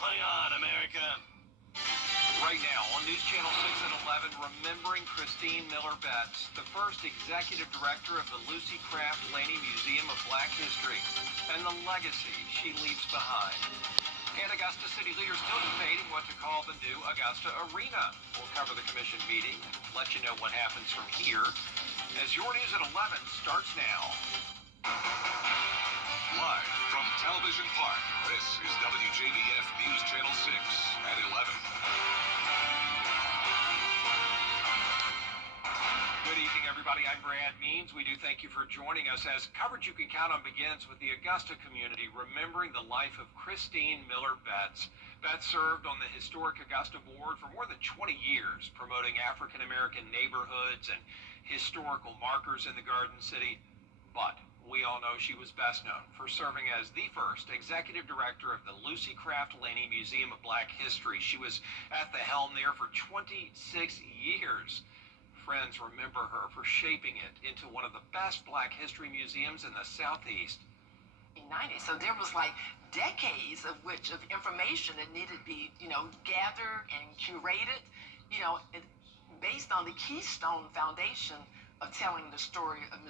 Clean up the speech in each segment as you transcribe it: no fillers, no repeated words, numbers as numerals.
Play on, America. Right now on News Channel 6 at 11, remembering Christine Miller Betts, the first executive director of the Lucy Craft Laney Museum of Black History, and the legacy she leaves behind. And Augusta city leaders still debating what to call the new Augusta Arena. We'll cover the commission meeting and let you know what happens from here as your News at 11 starts now. Live from Television Park, this is WJBF News Channel 6 at 11. Good evening, everybody. I'm Brad Means. We do thank you for joining us as coverage you can count on begins with the Augusta community remembering the life of Christine Miller Betts. Betts served on the historic Augusta board for more than 20 years, promoting African-American neighborhoods and historical markers in the Garden City. But we all know she was best known for serving as the first executive director of the Lucy Craft Laney Museum of Black History. She was at the helm there for 26 years. Friends remember her for shaping it into one of the best Black history museums in the Southeast. 90. So there was like decades of information that needed to be, gathered and curated, based on the Keystone Foundation of telling the story of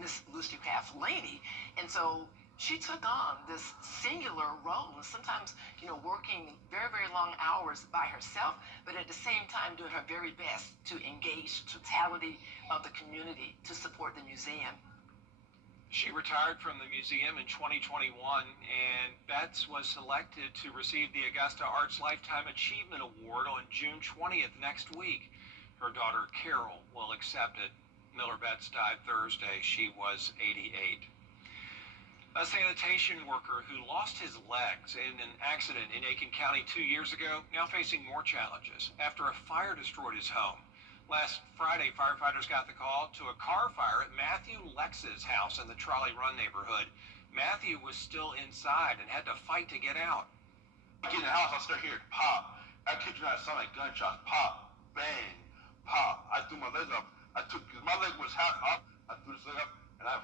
Miss Lucy Craft Laney. And so she took on this singular role, and sometimes, working very, very long hours by herself, but at the same time doing her very best to engage the totality of the community to support the museum. She retired from the museum in 2021, and Betts was selected to receive the Augusta Arts Lifetime Achievement Award on June 20th next week. Her daughter, Carol, will accept it. Miller Betts died Thursday. She was 88. A sanitation worker who lost his legs in an accident in Aiken County 2 years ago, now facing more challenges after a fire destroyed his home. Last Friday, firefighters got the call to a car fire at Matthew Lex's house in the Trolley Run neighborhood. Matthew was still inside and had to fight to get out. I get in the house, I start hearing pop. I kid you not, it sounded like gunshots. Pop, bang, pop. I threw my leg up. Cause my leg was half up. I threw this leg up, and I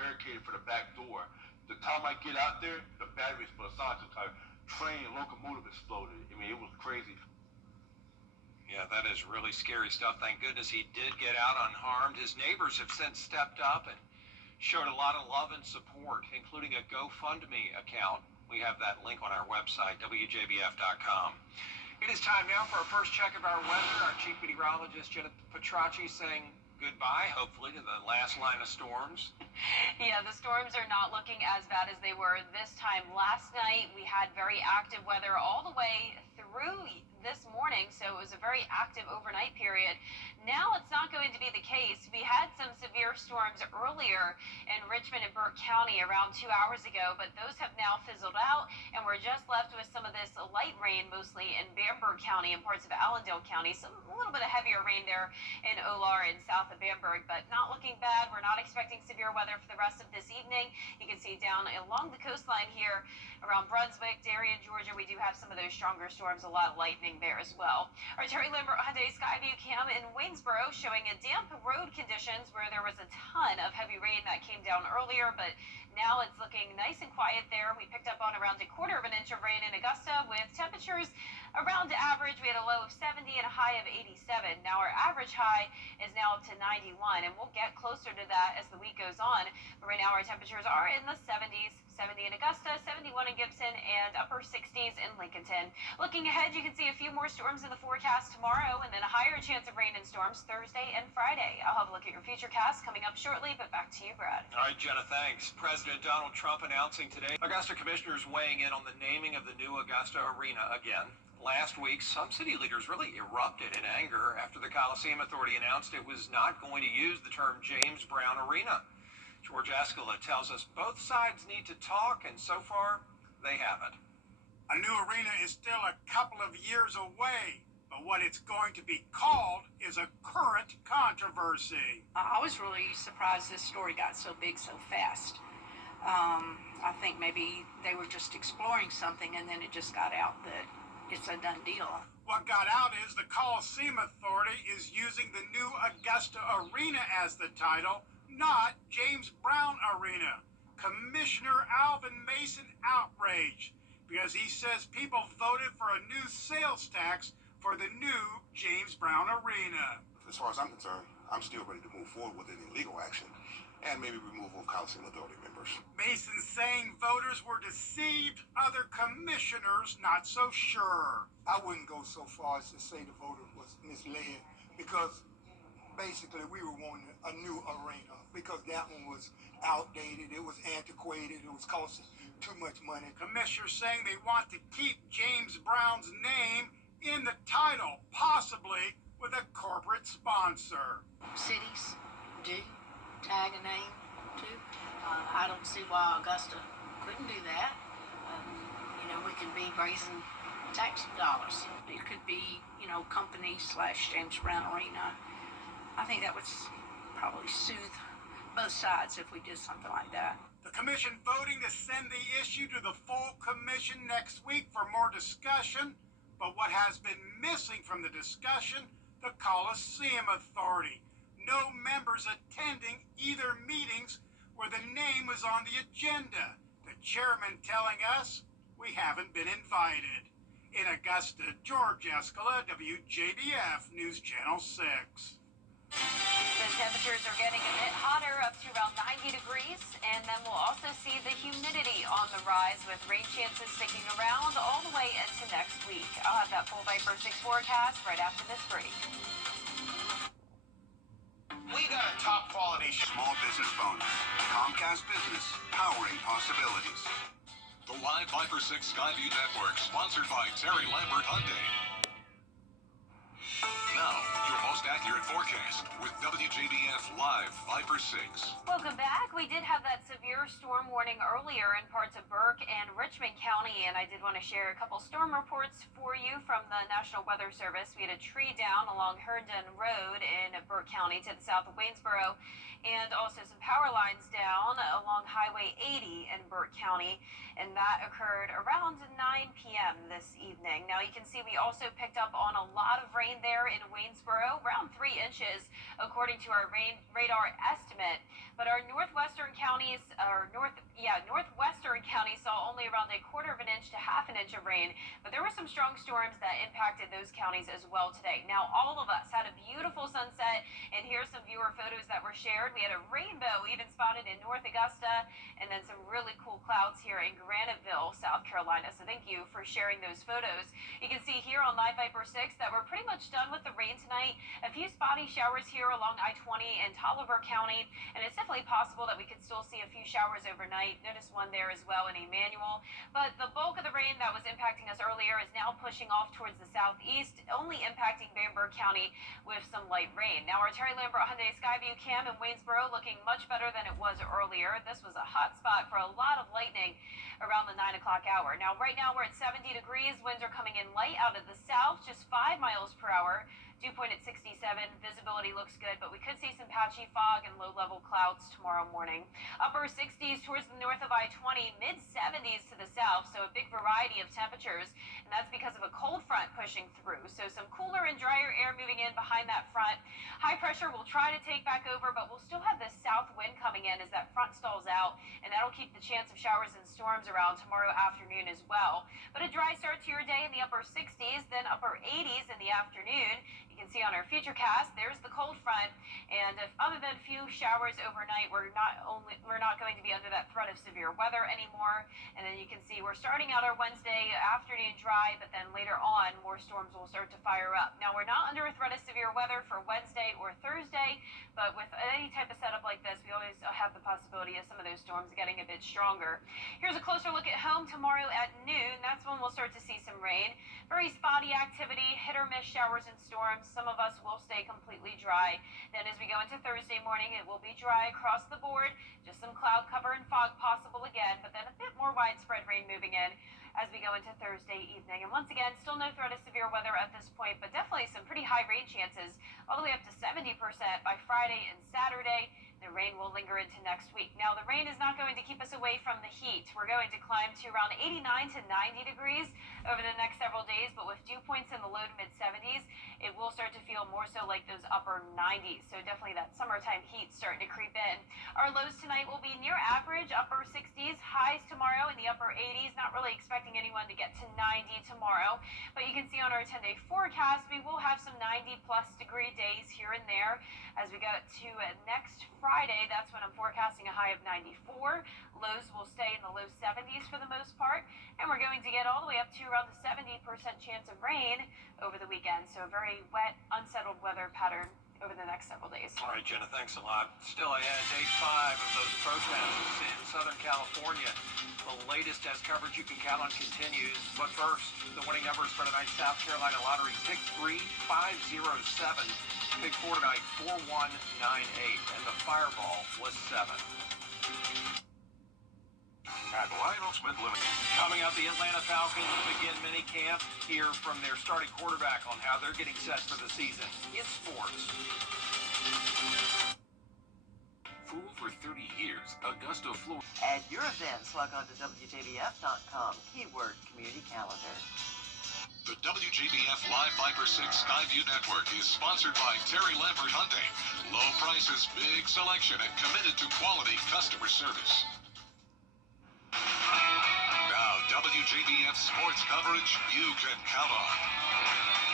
barricaded for the back door. The time I get out there, the battery exploded. It sounded like a train, locomotive exploded. I mean, it was crazy. Yeah, that is really scary stuff. Thank goodness he did get out unharmed. His neighbors have since stepped up and showed a lot of love and support, including a GoFundMe account. We have that link on our website, WJBF.com. It is time now for our first check of our weather. Our chief meteorologist, Jenna Petracci, saying goodbye, hopefully, to the last line of storms. Yeah, the storms are not looking as bad as they were this time last night. We had very active weather all the way through this morning, so it was a very active overnight period. Now it's not going to be the case. We had some severe storms earlier in Richmond and Burke County around 2 hours ago, but those have now fizzled out, and we're just left with some of this light rain, mostly in Bamberg County and parts of Allendale County. A little bit of heavier rain there in Olar and south of Bamberg, but not looking bad. We're not expecting severe weather for the rest of this evening. You can see down along the coastline here around Brunswick, Darien, Georgia, we do have some of those stronger storms, a lot of lightning there as well. Our Terry Lambert Hyundai Skyview cam in Waynesboro showing a damp road conditions where there was a ton of heavy rain that came down earlier, but now it's looking nice and quiet there. We picked up on around a quarter of an inch of rain in Augusta with temperatures around average. We had a low of 70 and a high of 87. Now our average high is now up to 91, and we'll get closer to that as the week goes on. But right now our temperatures are in the 70s, 70 in Augusta, 71 in Gibson, and upper 60s in Lincolnton. Looking ahead, you can see a few more storms in the forecast tomorrow, and then a higher chance of rain and storms Thursday and Friday. I'll have a look at your future cast coming up shortly, but back to you, Brad. All right, Jenna, thanks. President Donald Trump announcing today Augusta commissioners weighing in on the naming of the new Augusta Arena again. Last week, some city leaders really erupted in anger after the Coliseum Authority announced it was not going to use the term James Brown Arena. George Escala tells us both sides need to talk, and so far, they haven't. A new arena is still a couple of years away, but what it's going to be called is a current controversy. I was really surprised this story got so big so fast. I think maybe they were just exploring something, and then it just got out that it's a done deal. What got out is the Coliseum Authority is using the new Augusta Arena as the title, not James Brown Arena. Commissioner Alvin Mason outraged. because he says people voted for a new sales tax for the new James Brown Arena. As far as I'm concerned, I'm still ready to move forward with any legal action and maybe removal of Coliseum Authority members. Mason saying voters were deceived, other commissioners not so sure. I wouldn't go so far as to say the voter was misled, because basically we were wanting a new arena, because that one was outdated, it was antiquated, it was costing too much money. Commissioners saying they want to keep James Brown's name in the title, possibly with a corporate sponsor. Cities do tag a name too. I don't see why Augusta couldn't do that. We can be raising tax dollars. It could be, company / James Brown Arena. I think that would probably soothe both sides if we did something like that. The commission voting to send the issue to the full commission next week for more discussion. But what has been missing from the discussion, the Coliseum Authority. No members attending either meetings where the name was on the agenda. The chairman telling us we haven't been invited. In Augusta, George Escala, WJBF News Channel 6. The temperatures are getting a bit hotter, up to around 90 degrees, and then we'll also see the humidity on the rise with rain chances sticking around all the way into next week. I'll have that full Viper 6 forecast right after this break. We got a top quality small business bonus. Comcast Business, powering possibilities. The live Viper 6 Skyview Network, sponsored by Terry Lambert Hyundai. Now, your most accurate forecast with WJBF Live Viper 6. Welcome back. We did have that severe storm warning earlier in parts of Burke and Richmond County, and I did want to share a couple storm reports for you from the National Weather Service. We had a tree down along Herndon Road in Burke County to the south of Waynesboro, and also some power lines down along Highway 80 in Burke County, and that occurred around 9 p.m. this evening. Now you can see we also picked up on a lot of rain there in Waynesboro, around 3 inches according to our radar estimate. But our northwestern counties saw only around 1/4 inch to 1/2 inch of rain, but there were some strong storms that impacted those counties as well today. Now all of us had a beautiful sunset, and here's some viewer photos that were shared. We had a rainbow even spotted in North Augusta, and then some really cool clouds here in Graniteville, South Carolina. So thank you for sharing those photos. You can see here on Live Viper 6 that we're pretty much done with the rain tonight. A few spotty showers here along I-20 in Tolliver County, and it's definitely possible that we could still see a few showers overnight. Notice one there as well in Emmanuel. But the bulk of the rain that was impacting us earlier is now pushing off towards the southeast, only impacting Bamberg County with some light rain. Now our Terry Lambert Hyundai Skyview cam in Waynesboro looking much better than it was earlier. This was a hot spot for a lot of lightning around the 9 o'clock hour. Now right now we're at 70 degrees. Winds are coming in light out of the south, just 5 miles per hour. Dew point at 67. Visibility looks good, but we could see some patchy fog and low-level clouds tomorrow morning. Upper 60s towards the north of I-20, mid-70s to the south, so a big variety of temperatures, and that's because of a cold front pushing through. So some cooler and drier air moving in behind that front. High pressure will try to take back over, but we'll still have this south wind coming in as that front stalls out, and that'll keep the chance of showers and storms around tomorrow afternoon as well. But a dry start to your day in the upper 60s, then upper 80s in the afternoon. You can see on our futurecast, there's the cold front, and if other than a few showers overnight, we're not going to be under that threat of severe weather anymore. And then you can see we're starting out our Wednesday afternoon dry, but then later on, more storms will start to fire up. Now we're not under a threat of severe weather for Wednesday or Thursday, but with any type of setup like this, we always have the possibility of some of those storms getting a bit stronger. Here's a closer look at home tomorrow at noon. That's when we'll start to see some rain. Very spotty activity, hit or miss showers and storms. Some of us will stay completely dry. Then as we go into Thursday morning, it will be dry across the board. Just some cloud cover and fog possible again, but then a bit more widespread rain moving in as we go into Thursday evening. And once again, still no threat of severe weather at this point, but definitely some pretty high rain chances, all the way up to 70% by Friday and Saturday. The rain will linger into next week. Now, the rain is not going to keep us away from the heat. We're going to climb to around 89 to 90 degrees. over the next several days, but with dew points in the low to mid 70s, it will start to feel more so like those upper 90s. So definitely that summertime heat starting to creep in. Our lows tonight will be near average, upper 60s, highs tomorrow in the upper 80s. Not really expecting anyone to get to 90 tomorrow, but you can see on our 10-day forecast, we will have some 90-plus degree days here and there. As we go to next Friday, that's when I'm forecasting a high of 94. Lows will stay in the low 70s for the most part, and we're going to get all the way up to around the 70% chance of rain over the weekend. So a very wet, unsettled weather pattern over the next several days. All right, Jenna, thanks a lot. Still ahead, day 5 of those protests in Southern California. The latest as coverage you can count on continues. But first, the winning numbers for tonight's South Carolina Lottery. Pick 3, 507. Pick 4 tonight, 4198. And the fireball was 7. At Lionel Smith Limited. Coming up, the Atlanta Falcons begin minicamp. Hear from their starting quarterback on how they're getting set for the season. In sports. For over 30 years, Augusta, Florida. Add your events. Log on to WJBF.com. Keyword Community Calendar. The WJBF Live Viper 6 Skyview Network is sponsored by Terry Lambert Hyundai. Low prices, big selection, and committed to quality customer service. Now, WJBF sports coverage you can count on.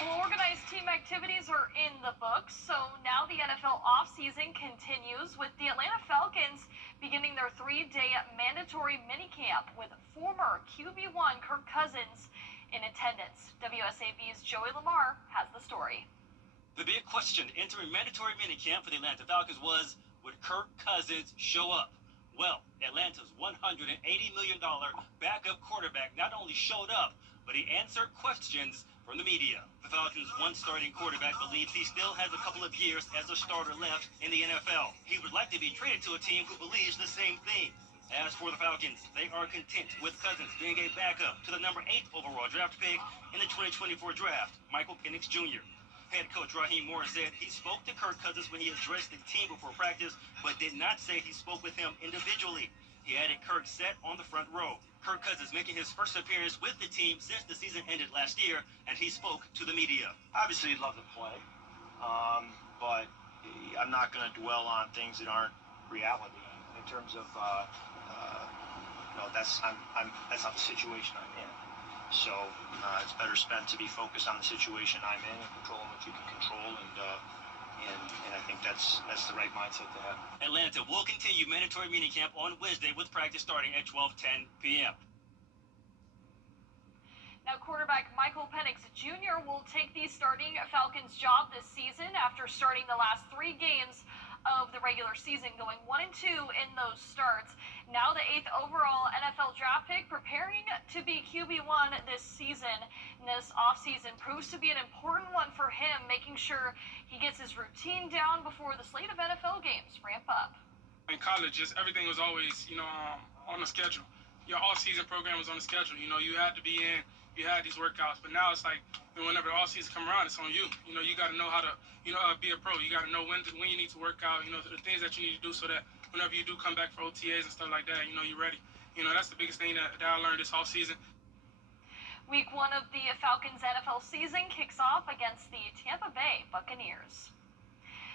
Well, organized team activities are in the books, so now the NFL offseason continues with the Atlanta Falcons beginning their 3-day mandatory minicamp with former QB1 Kirk Cousins in attendance. WSAV's Joey Lamar has the story. The big question entering mandatory minicamp for the Atlanta Falcons was, would Kirk Cousins show up? Well, Atlanta's $180 million backup quarterback not only showed up, but he answered questions from the media. The Falcons' one starting quarterback believes he still has a couple of years as a starter left in the NFL. He would like to be traded to a team who believes the same thing. As for the Falcons, they are content with Cousins being a backup to the number 8 overall draft pick in the 2024 draft, Michael Penix Jr. Head coach Raheem Morris said he spoke to Kirk Cousins when he addressed the team before practice, but did not say he spoke with him individually. He added Kirk sat on the front row. Kirk Cousins making his first appearance with the team since the season ended last year, and he spoke to the media. Obviously, he'd love to play, but I'm not going to dwell on things that aren't reality. In terms of, that's not the situation I'm in. So it's better spent to be focused on the situation I'm in and controlling what you can control, and I think that's the right mindset to have. Atlanta will continue mandatory minicamp on Wednesday with practice starting at 12:10 p.m. Now, quarterback Michael Penix Jr. will take the starting Falcons job this season after starting the last 3 games of the regular season, going 1-2 in those starts. Now the 8th overall NFL draft pick, preparing to be QB1 this season. And this offseason proves to be an important one for him, making sure he gets his routine down before the slate of NFL games ramp up. In college, just everything was always, on the schedule. Your all-season program was on the schedule. You had to be in, you had these workouts. But now it's like, whenever the all-season come around, it's on you. You got to know how to, be a pro. You got to know when you need to work out, the things that you need to do so that whenever you do come back for OTAs and stuff like that, you're ready. That's the biggest thing that I learned this offseason. Week 1 of the Falcons NFL season kicks off against the Tampa Bay Buccaneers.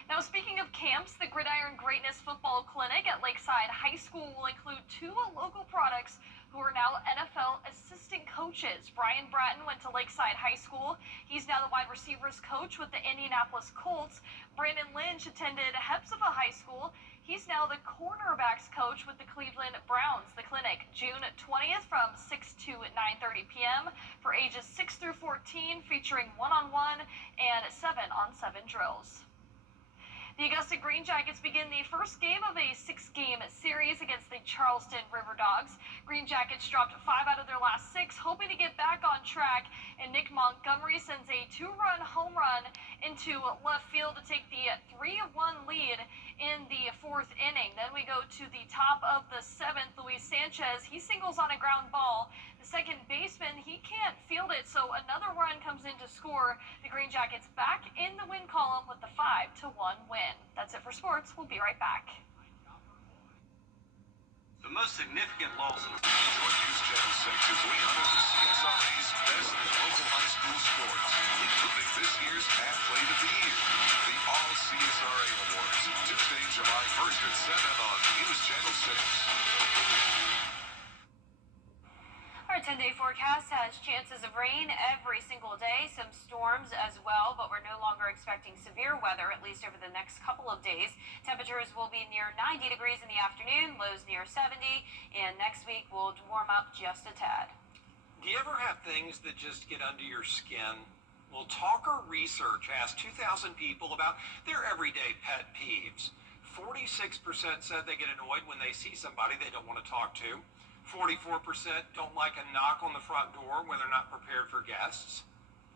Now, speaking of camps, the Gridiron Greatness Football Clinic at Lakeside High School will include 2 local products who are now NFL assistant coaches. Brian Bratton went to Lakeside High School. He's now the wide receivers coach with the Indianapolis Colts. Brandon Lynch attended Hepzibah High School. He's now the cornerbacks coach with the Cleveland Browns. The clinic, June 20th from 6 to 9:30 p.m. for ages 6 through 14, featuring 1-on-1 and 7-on-7 drills. The Augusta Green Jackets begin the first game of a 6-game series against the Charleston River Dogs. Green Jackets dropped 5 out of their last 6, hoping to get back on track, and Nick Montgomery sends a 2-run home run into left field to take the 3-1 lead in the 4th inning. Then we go to the top of the 7th, Luis Sanchez. He singles on a ground ball. The second baseman, he can't field it, so another run comes in to score. The Green Jackets back in the win column with the 5-1 win. That's it for sports. We'll be right back. The most significant loss of Join News Channel 6 as we honor the CSRA's best islands, chances of rain every single day, some storms as well, but we're no longer expecting severe weather, at least over the next couple of days. Temperatures will be near 90 degrees in the afternoon, lows near 70, and next week will warm up just a tad. Do you ever have things that just get under your skin? Well, Talker Research asked 2,000 people about their everyday pet peeves. 46% said they get annoyed when they see somebody they don't want to talk to. 44% don't like a knock on the front door when they're not prepared for guests.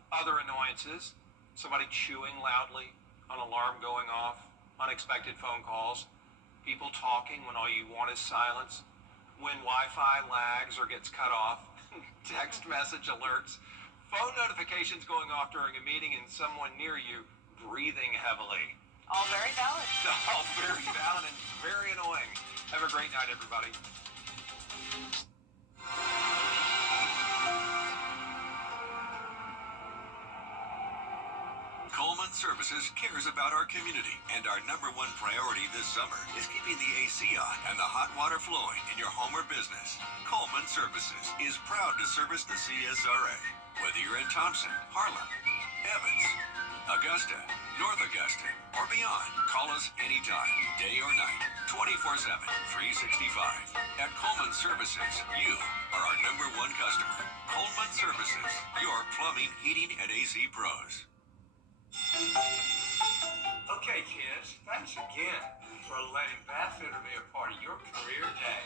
Other annoyances, somebody chewing loudly, an alarm going off, unexpected phone calls, people talking when all you want is silence, when Wi-Fi lags or gets cut off, text message alerts, phone notifications going off during a meeting, and someone near you breathing heavily. All very valid. All very valid and very annoying. Have a great night, everybody. Coleman Services cares about our community, and our #1 priority this summer is keeping the AC on and the hot water flowing in your home or business. Coleman Services is proud to service the CSRA. Whether you're in Thompson, Harlem, Evans, Augusta, North Augusta, or beyond, call us anytime, day or night, 24/7, 365. At Coleman Services, you are our #1 customer. Coleman Services, your plumbing, heating, and AC pros. Okay, kids, thanks again for letting Bathfitter be a part of your career day.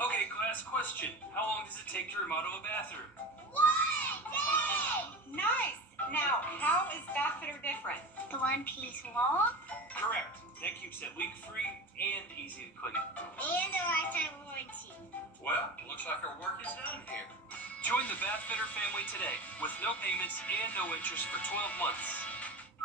Okay, class, question. How long does it take to remodel a bathroom? 1 day! Nice! Now, how is Bathfitter different? The one-piece wall? Correct. That keeps it leak-free and easy to clean. And a lifetime warranty. Well, looks like our work is done here. Join the Bathfitter family today with no payments and no interest for 12 months.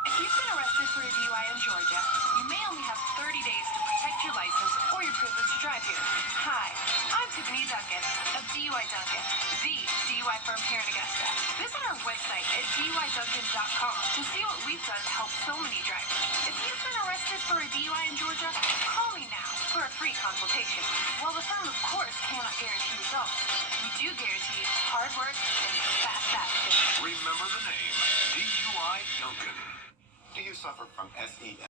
If you've been arrested for a DUI in Georgia, you may only have 30 days to protect your license or your privilege to drive here. Hi, I'm Tiffany Duncan of DUI Duncan, the DUI firm here in Augusta. Visit our website at DUIDuncan.com to see what we've done to help so many drivers. If you've been arrested for a DUI in Georgia, call me now for a free consultation. While the firm, of course, cannot guarantee results, we do guarantee hard work and fast action. Remember the name, DUI Duncan. Do you suffer from SE?